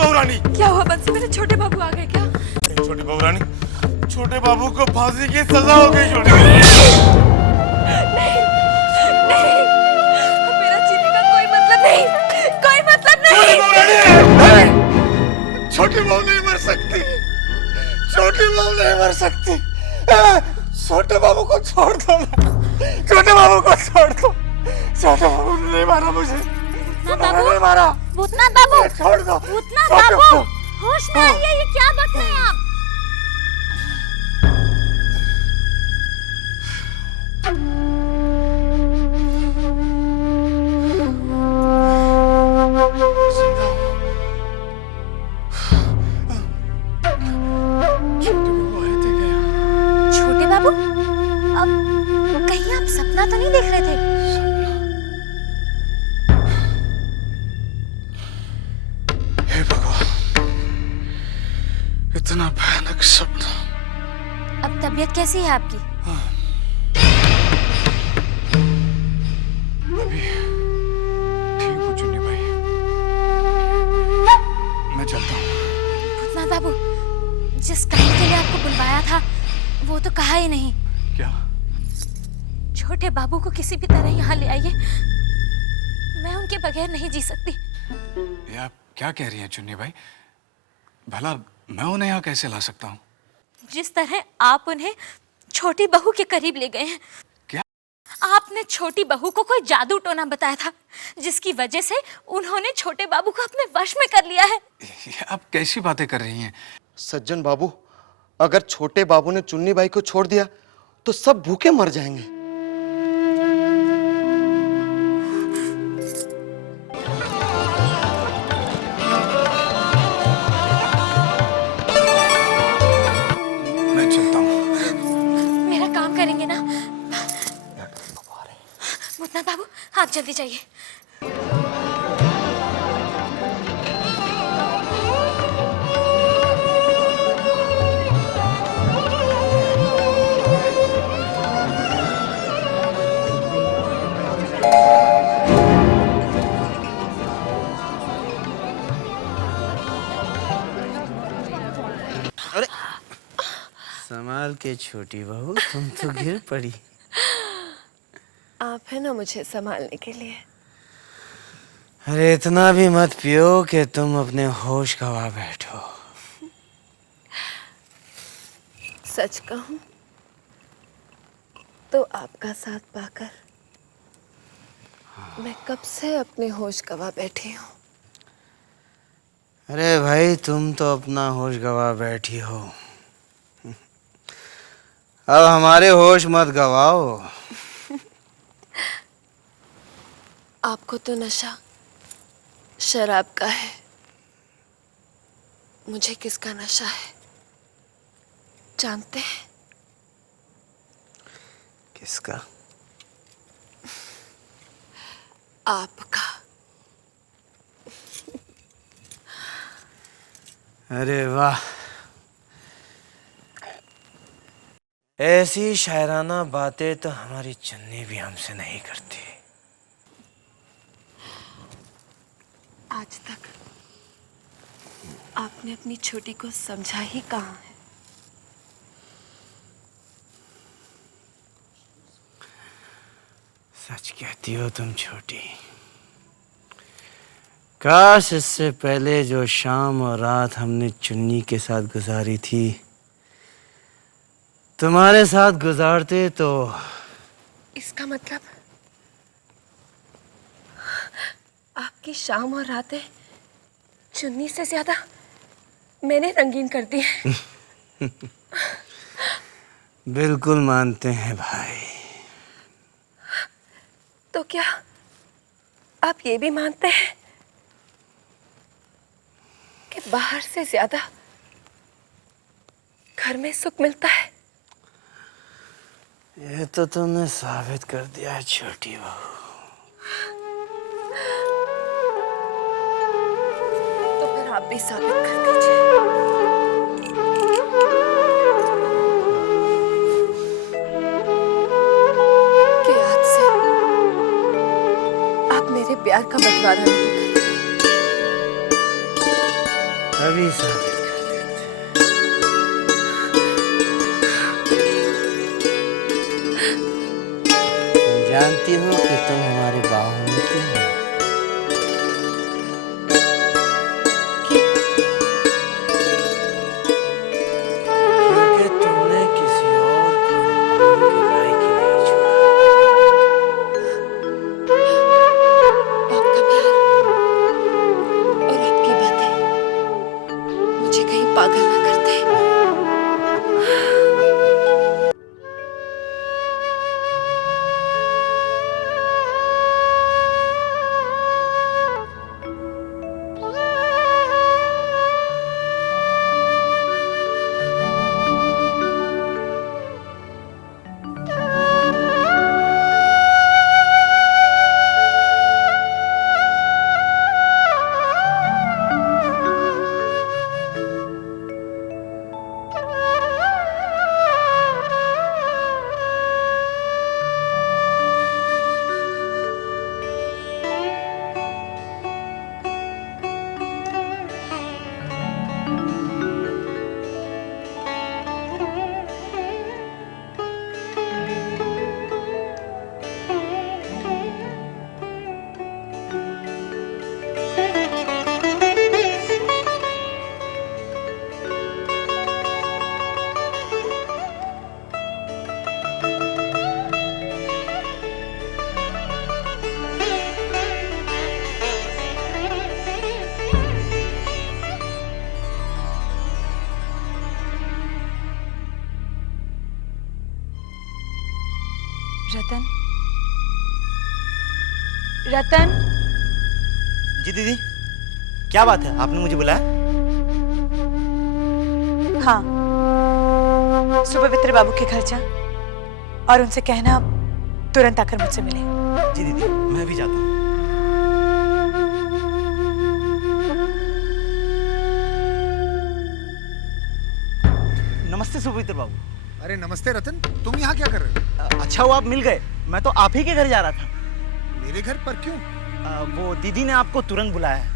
बहू रानी। क्या हुआ बंसी, मेरे छोटे बाबू आ गए क्या? छोटी बहू रानी, छोटे बाबू को फांसी की सजा हो गई। छोटे नहीं, नहीं, मेरा जीने का कोई मतलब नहीं, कोई मतलब नहीं। छोटी बहू नहीं मर सकती, छोटी बहू नहीं मर सकती। छोटे बाबू को छोड़ दो ना, छोटे बाबू को छोड़ दो। छोटे बाबू ने नहीं मारा मुझे, नहीं मारा। भूतनाथ बाबू, छोड़ दो। भूतनाथ बाबू, होश में आइए, ये क्या बक रहे हैं आप? छोटे बाबू, अब कहीं आप सपना तो नहीं देख रहे थे? हे भगवान, इतना भयानक सपना। अब तबीयत कैसी है आपकी? अभी ठीक हो चुन्नी भाई, मैं चलता हूँ। भूतनाथ बाबू, जिस काम के लिए आपको बुलवाया था वो तो कहा ही नहीं। क्या? छोटे बाबू को किसी भी तरह यहाँ ले आइए, मैं उनके बगैर नहीं जी सकती। ये आप क्या कह रही हैं चुन्नी भाई? भला मैं उन्हें यहाँ कैसे ला सकता हूँ? जिस तरह आप उन्हें छोटी बहू के करीब ले गए हैं। क्या? आपने छोटी बहू को कोई जादू टोना बताया था, जिसकी वजह से उन्होंने छोटे बाबू को अपने वश में कर लिया है। ये आप कैसी बातें कर रही हैं? सज्जन बाबू, अगर छोटे बाबू ने चुन्नी बाई को छोड़ दिया तो सब भूखे मर जाएंगे। मैं चलता हूँ। मेरा काम करेंगे ना? भूतनाथ बाबू, आप जल्दी जाइए। संभाल के छोटी बहू, तुम तो गिर पड़ी। आप है ना मुझे संभालने के लिए। अरे इतना भी मत पियो कि तुम अपने होश गवा बैठो। सच कहूं तो आपका साथ पाकर मैं कब से अपने होश गवा बैठी हूँ। अरे भाई, तुम तो अपना होश गवा बैठी हो, अब हमारे होश मत गवाओ। आपको तो नशा शराब का है, मुझे किसका नशा है जानते हैं? किसका? आपका। अरे वाह, ऐसी शायराना बातें तो हमारी चन्नी भी हमसे नहीं करती। आज तक आपने अपनी छोटी को समझा ही कहाँ है? सच कहती हो तुम छोटी। काश इससे पहले जो शाम और रात हमने चुन्नी के साथ गुजारी थी तुम्हारे साथ गुजारते तो। इसका मतलब आपकी शाम और रातें चुन्नी से ज्यादा मैंने रंगीन कर दी है। बिल्कुल मानते हैं भाई। तो क्या आप ये भी मानते हैं कि बाहर से ज्यादा घर में सुख मिलता है? ये तो तुमने साबित कर दिया है छोटी बहू। तो फिर आप भी साबित कर दीजिए। कि आज से आप मेरे प्यार का बंटवारा नहीं करेंगे। अभी साबित तुम जानती हो कि तुम हमारे बाहों में क्यों हो? क्योंकि तुमने किसी और को इन बाहों के लायक ही नहीं छोड़ा। आपका प्यार और आपकी बातें मुझे कहीं पागल ना करते। रतन, रतन, जी दीदी, क्या बात है? आपने मुझे बुलाया? हाँ, सुपवित्र बाबू के घर जा और उनसे कहना तुरंत आकर मुझसे मिले। जी दीदी, मैं भी जाता हूँ। नमस्ते सुपवित्र बाबू। अरे नमस्ते रतन, तुम यहाँ क्या कर रहे हो? अच्छा हुआ आप मिल गए, मैं तो आप ही के घर जा रहा था। मेरे घर पर क्यों? वो दीदी ने आपको तुरंत बुलाया है।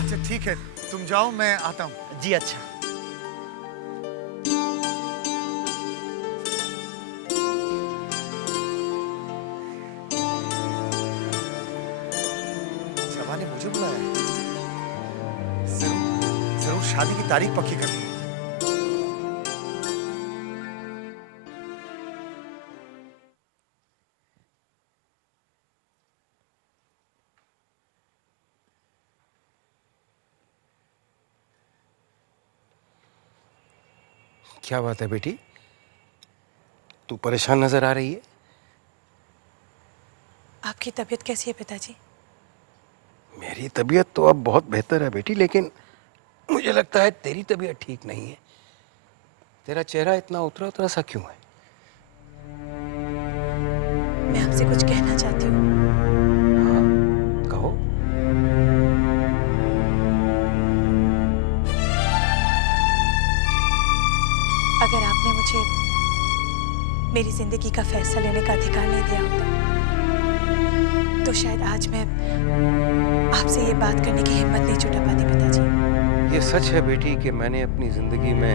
अच्छा ठीक है, तुम जाओ, मैं आता हूँ। जी अच्छा। जवा ने मुझे बुलाया है। जरूर जरूर शादी की तारीख पक्की करनी है। क्या बात है बेटी? तू परेशान नजर आ रही है। आपकी तबीयत कैसी है पिताजी? मेरी तबीयत तो अब बहुत बेहतर है बेटी, लेकिन मुझे लगता है तेरी तबीयत ठीक नहीं है। तेरा चेहरा इतना उतरा उतरा सा क्यों है? मैं आपसे कुछ कहना चाहती हूँ। हाँ, कहो। अगर आपने मुझे मेरी जिंदगी का फैसला लेने का अधिकार नहीं दिया होता तो शायद आज मैं आपसे ये बात करने की हिम्मत नहीं जुटा पाती पिताजी। ये सच है बेटी कि मैंने अपनी जिंदगी में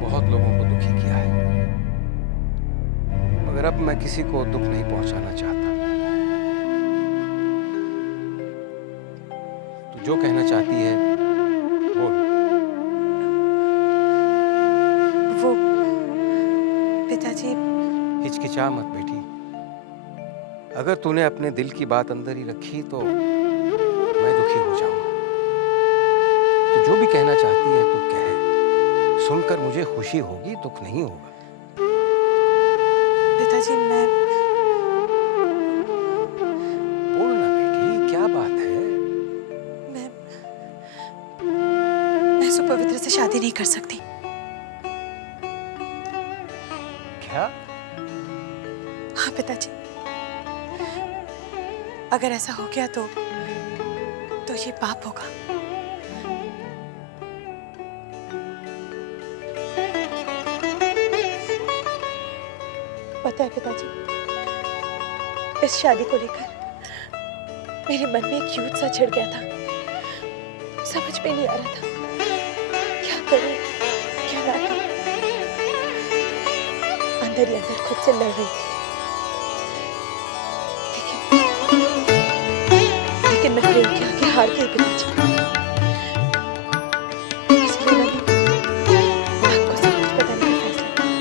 बहुत लोगों को दुखी किया है, मगर अब मैं किसी को दुख नहीं पहुंचाना चाहता। तू जो कहना चाहती है बोल। वो पिताजी, हिचकिचा मत बेटी। अगर तूने अपने दिल की बात अंदर ही रखी तो मैं दुखी हो जाऊंगा। तू जो भी कहना चाहती है तू कहे, सुनकर मुझे खुशी होगी, दुख नहीं होगा। पिताजी मैं बोल ना बेटी, क्या बात है? मैं सुपवित्र से शादी नहीं कर सकती। क्या? हाँ पिताजी, अगर ऐसा हो गया तो ये पाप होगा। पता है पिताजी, इस शादी को लेकर मेरे मन में एक युद्ध सा छिड़ गया था समझ में नहीं आ रहा था क्या करूं क्या ना करूं। अंदर ही अंदर खुद से लड़ रही थी। लेकिन मैं प्रेम के आगे हार गई पिताजी। इसलिए मैंने आपको सब कुछ बताने का फैसला किया।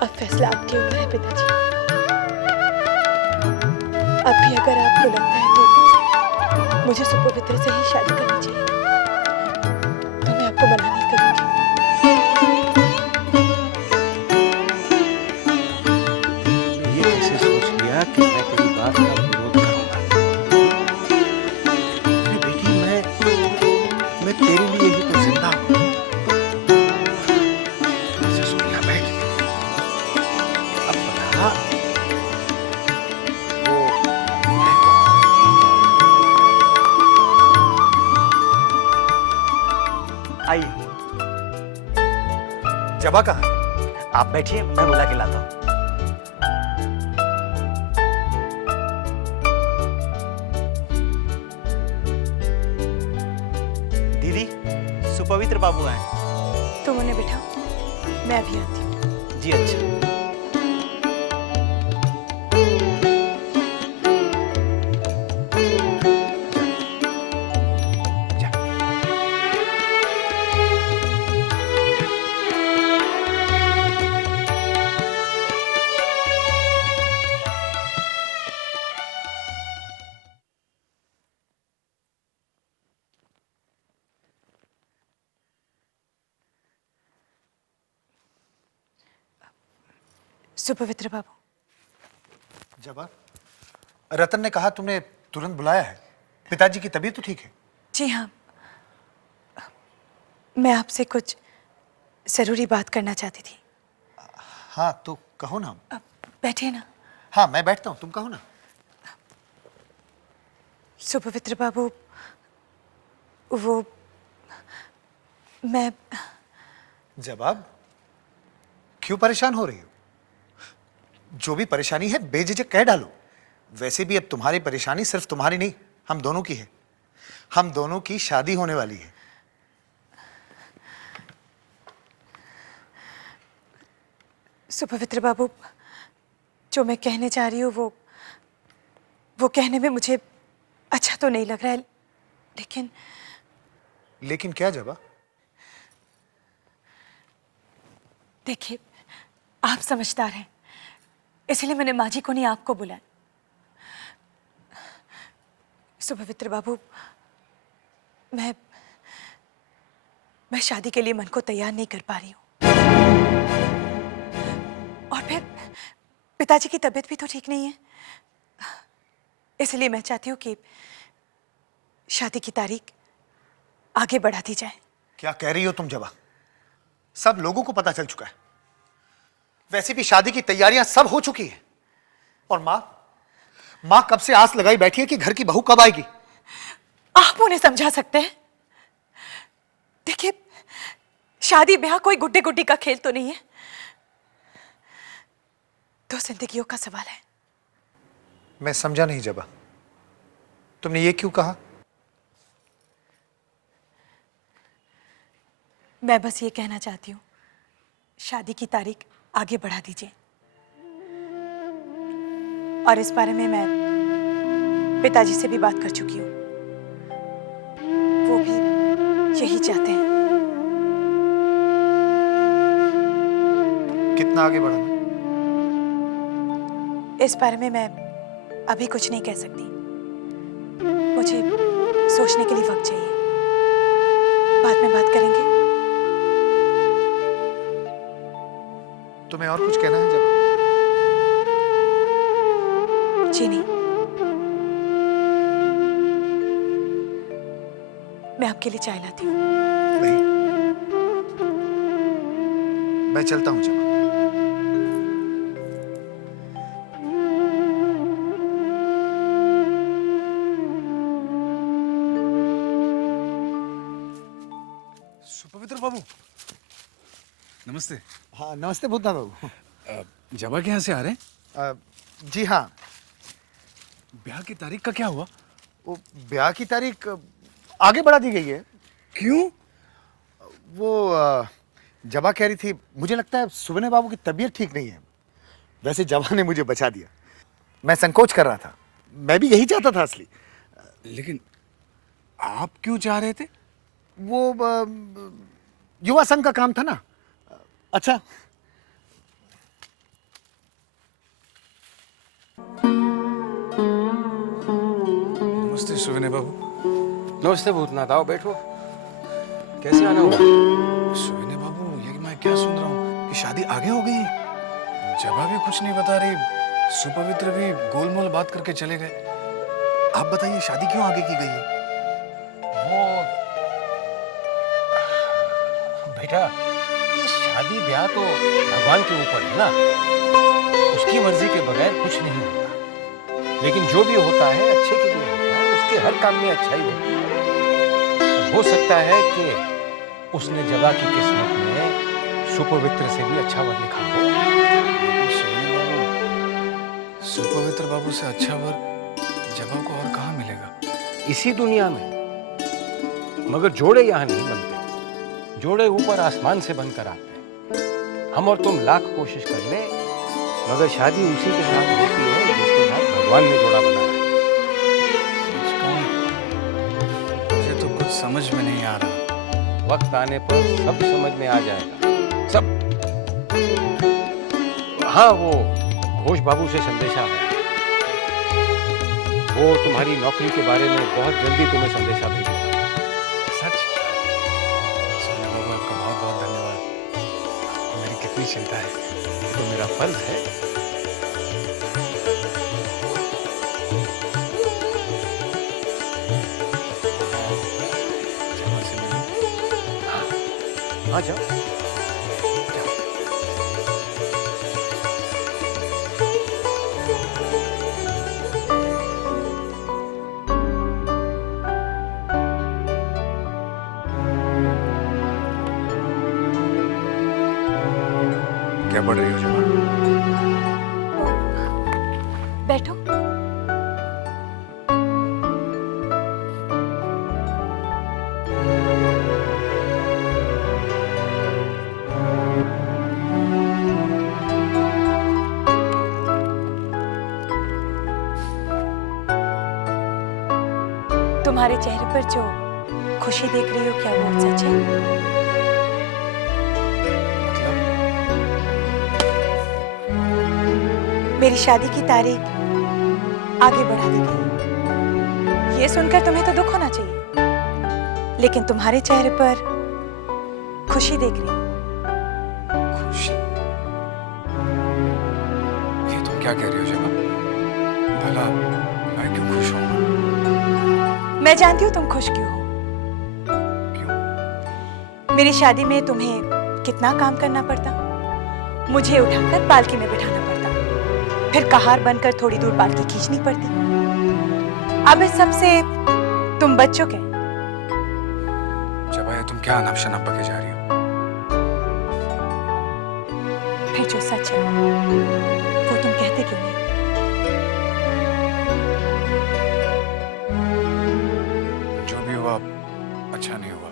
अब फैसला आपके ऊपर है पिताजी। अब भी अगर आपको लगता है कि मुझे सुपवित्र से ही शादी करनी चाहिए तो मैं आपको मना नहीं करूंगी। ये कैसे सोच लिया कि मैं तेरी बात का विरोध करूंगा? अरे बेटी, मैं तेरे लिए ही तो जिंदा हूं। अच्छा सुन, यहाँ बैठ। अब बता, वो है कौन? आइए। जबा कहाँ है? आप बैठिए, मैं बुला के लाता हूँ। दीदी, सुपवित्र बाबू आए। तुम उन्हें बिठाओ, मैं अभी आती हूँ। जी अच्छा। सुपवित्र बाबू। जबा, रतन ने कहा तुमने तुरंत बुलाया है। पिताजी की तबीयत तो ठीक है? जी हाँ, मैं आपसे कुछ जरूरी बात करना चाहती थी। हाँ तो कहो ना। अब बैठिए ना। हाँ मैं बैठता हूँ, तुम कहो ना। सुपवित्र बाबू, वो मैं जवाब, क्यों परेशान हो रही हो? जो भी परेशानी है बेझिझक कह डालो। वैसे भी अब तुम्हारी परेशानी सिर्फ तुम्हारी नहीं, हम दोनों की है। हम दोनों की शादी होने वाली है। सुपवित्र बाबू, जो मैं कहने चाह रही हूँ वो कहने में मुझे अच्छा तो नहीं लग रहा है, लेकिन क्या जबा? देखिए, आप समझदार हैं, इसलिए मैंने माँ जी को नहीं आपको बुलाया। सुपवित्र बाबू, मैं शादी के लिए मन को तैयार नहीं कर पा रही हूँ। और फिर पिताजी की तबीयत भी तो ठीक नहीं है, इसलिए मैं चाहती हूँ कि शादी की तारीख आगे बढ़ा दी जाए। क्या कह रही हो तुम जबा? सब लोगों को पता चल चुका है। वैसे भी शादी की तैयारियां सब हो चुकी हैं। और माँ कब से आस लगाई बैठी है कि घर की बहू कब आएगी। आप उन्हें समझा सकते हैं? देखिए, शादी ब्याह कोई गुड्डे गुड्डी का खेल तो नहीं है, दो जिंदगियों का सवाल है। मैं समझा नहीं जबा, तुमने ये क्यों कहा? मैं बस ये कहना चाहती हूँ, शादी की तारीख आगे बढ़ा दीजिए। और इस बारे में मैं पिताजी से भी बात कर चुकी हूँ, वो भी यही चाहते हैं। कितना आगे बढ़ाना? इस बारे में मैं अभी कुछ नहीं कह सकती, मुझे सोचने के लिए वक्त चाहिए। बाद में बात करेंगे। तुम्हें और कुछ कहना है जबा? जी नहीं, मैं आपके लिए चाय लाती हूँ। नहीं, मैं चलता हूं जबा। सुपवित्र बाबू। नमस्ते। हाँ नमस्ते भूतनाथ बाबू। जबा के यहाँ से आ रहे हैं? जी हाँ। ब्याह की तारीख का क्या हुआ? वो ब्याह की तारीख आगे बढ़ा दी गई है। क्यों? वो जबा कह रही थी, मुझे लगता है सुबने बाबू की तबीयत ठीक नहीं है। वैसे जबा ने मुझे बचा दिया, मैं संकोच कर रहा था, मैं भी यही चाहता था असली। लेकिन आप क्यों चाह रहे थे? वो युवा संघ का काम था ना। अच्छा, नमस्ते सुविनय बाबू। नमस्ते भूतनाथ, आओ बैठो। कैसे आना हुआ? सुविनय बाबू, ये मैं क्या सुन रहा हूँ कि शादी आगे हो गई है? जबा भी कुछ नहीं बता रही, सुपवित्र भी गोलमोल बात करके चले गए। आप बताइए शादी क्यों आगे की गई है? वो बेटा, ये शादी ब्याह तो भगवान के ऊपर है ना, उसकी मर्जी के बगैर कुछ नहीं होता। लेकिन जो भी होता है अच्छे के लिए होता है, उसके हर काम में अच्छाई होती है। हो सकता है कि उसने जबा की किस्मत में सुपवित्र से भी अच्छा वर लिखा हो। सुविनय बाबू, सुपवित्र बाबू से अच्छा वर जबा को और कहाँ मिलेगा? इसी दुनिया में। मगर जोड़े यहाँ नहीं बनते, जोड़े ऊपर आसमान से बनकर आते हैं। हम और तुम लाख कोशिश कर ले, मगर शादी उसी के साथ होती है जिसके साथ भगवान ने जोड़ा बनाया है। सच कहूं, मुझे तो कुछ समझ में नहीं आ रहा। वक्त आने पर सब समझ में आ जाएगा, सब। हाँ, वो घोष बाबू से संदेशा है। वो तुम्हारी नौकरी के बारे में बहुत जल्दी तुम्हें संदेशा भेजेगा। सच? सुविनय बाबू, आपका बहुत बहुत धन्यवाद। आपको मेरी कितनी चिंता है। ये तो मेरा फर्ज है। जबा से मिलूं? हाँ, जाओ। क्या पढ़ रही हो जबा? बैठो। तुम्हारे चेहरे पर जो खुशी देख रही हो, क्या वो सच है? मेरी शादी की तारीख आगे बढ़ा दी गई। ये सुनकर तुम्हें तो दुख होना चाहिए, लेकिन तुम्हारे चेहरे पर खुशी देख रही हूं। खुशी? ये तुम क्या कह रही हो जबा? भला मैं क्यों खुश होऊंगा? मैं जानती हूँ तुम खुश क्यों हो। क्यों? मेरी शादी में तुम्हें कितना काम करना पड़ता, मुझे उठाकर पालकी में बिठाना पड़ता, फिर कहार बनकर थोड़ी दूर पालकी खींचनी पड़ती। अब इस सब से तुम बच चुके। जबा, ये तुम क्या अनाप शनाप बके जा रही हो? फिर जो सच है वो तुम कहते क्यों नहीं? जो भी हुआ अच्छा नहीं हुआ,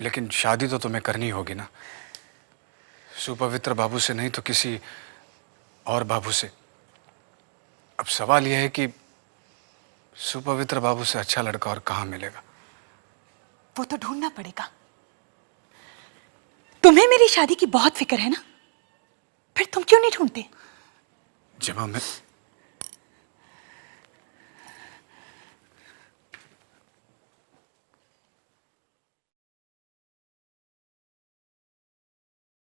लेकिन शादी तो तुम्हें करनी होगी ना। सुपवित्र बाबू से नहीं तो किसी और बाबू से। अब सवाल यह है कि सुपवित्र बाबू से अच्छा लड़का और कहाँ मिलेगा? वो तो ढूंढना पड़ेगा। तुम्हें मेरी शादी की बहुत फिक्र है ना, फिर तुम क्यों नहीं ढूंढते? जब मैं